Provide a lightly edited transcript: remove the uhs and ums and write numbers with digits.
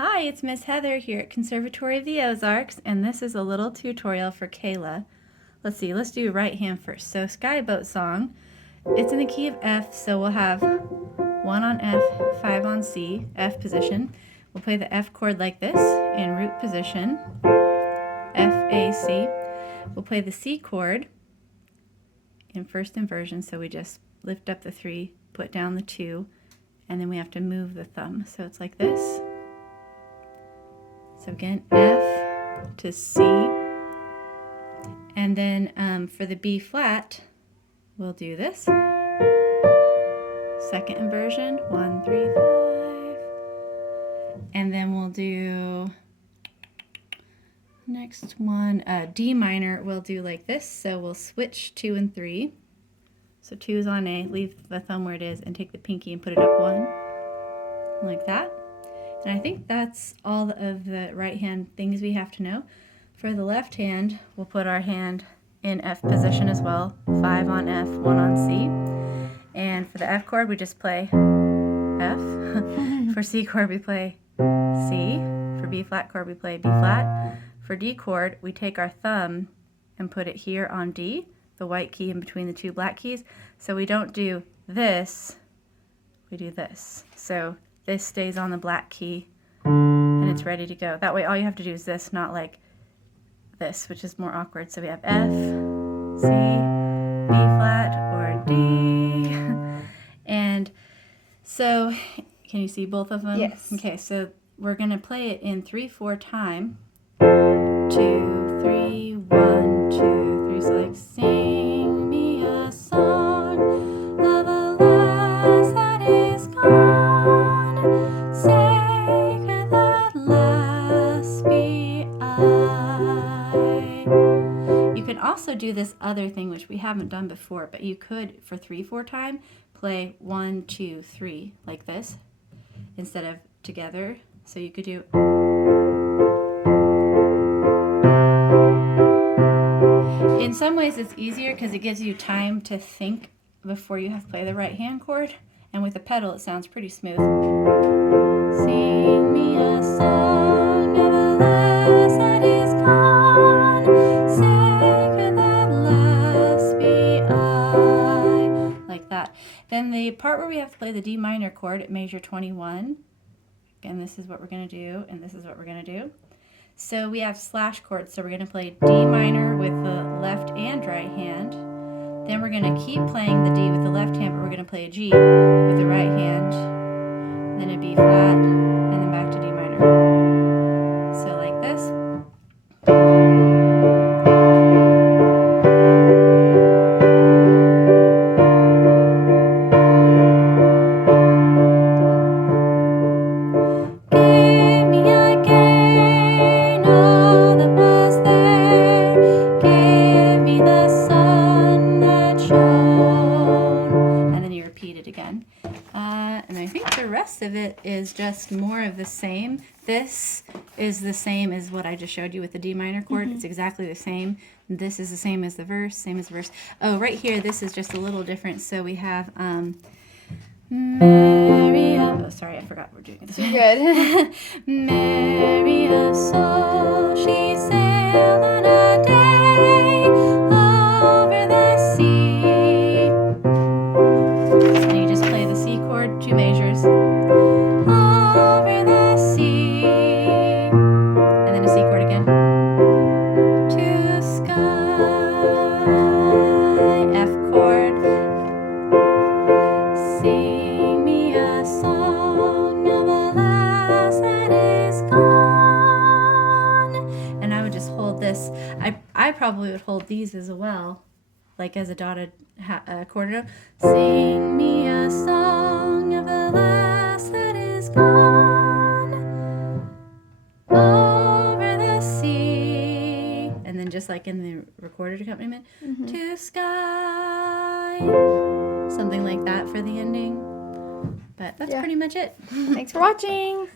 Hi, it's Miss Heather here at Conservatory of the Ozarks, and this is a little tutorial for Kayla. Let's do right hand first. So Skye Boat Song, it's in the key of F, so we'll have 1 on F, 5 on C, F position. We'll play the F chord like this in root position, F, A, C. We'll play the C chord in first inversion, so we just lift up the 3, put down the 2, and then we have to move the thumb. So it's like this. So again, F to C, and then for the B flat, we'll do this. Second inversion, 1, 3, 5, and then we'll do next one, D minor. We'll do like this. So we'll switch 2 and 3. So 2 is on A, leave the thumb where it is, and take the pinky and put it up 1, like that. And I think that's all of the right hand things we have to know. For the left hand, we'll put our hand in F position as well. 5 on F, 1 on C. And for the F chord, we just play F. For C chord, we play C. For B flat chord, we play B flat. For D chord, we take our thumb and put it here on D, the white key in between the 2 black keys. So we don't do this, we do this. So this stays on the black key and it's ready to go. That way all you have to do is this, not like this, which is more awkward. So we have F, C, B flat, or D. And so, can you see both of them? Yes. Okay, so we're going to play it in 3/4 time. 2, 3, 1, 2, 3. So like, sing me a song of a lass that is gone, sacred that lass be I. You can also do this other thing, which we haven't done before, but you could, for 3/4 time, play 1, 2, 3 like this instead of together. So you could do. In some ways it's easier because it gives you time to think before you have to play the right hand chord, and with the pedal it sounds pretty smooth. Sing me a song of a lass that is gone, sacred that lass be I, like that. Then the part where we have to play the D minor chord at measure 21, again this is what we're going to do, and this is what we're going to do. So we have slash chords, so we're going to play D minor with the left and right hand. Then we're going to keep playing the D with the left hand, but we're going to play a G with the right hand. Then a B flat, and then back to D minor. So like this. And I think the rest of it is just more of the same. This is the same as what I just showed you with the D minor chord. It's exactly the same. This is the same as the verse, same as the verse. Oh, right here, this is just a little different. So we have Mary of, oh, sorry, I forgot we're doing this. You're good. Mary of soul, she sailed on a day over the sea. And you just play the C chord, 2 measures. Over the sea. And then a C chord again. To Skye, F chord. Sing me a song of a lass that is gone. And I would just hold this. I probably would hold these as well, like as a dotted quarter note. Sing me a song of a lass that is gone over the sea. And then just like in the recorded accompaniment, to Skye. Something like that for the ending. But that's pretty much it. Thanks for watching.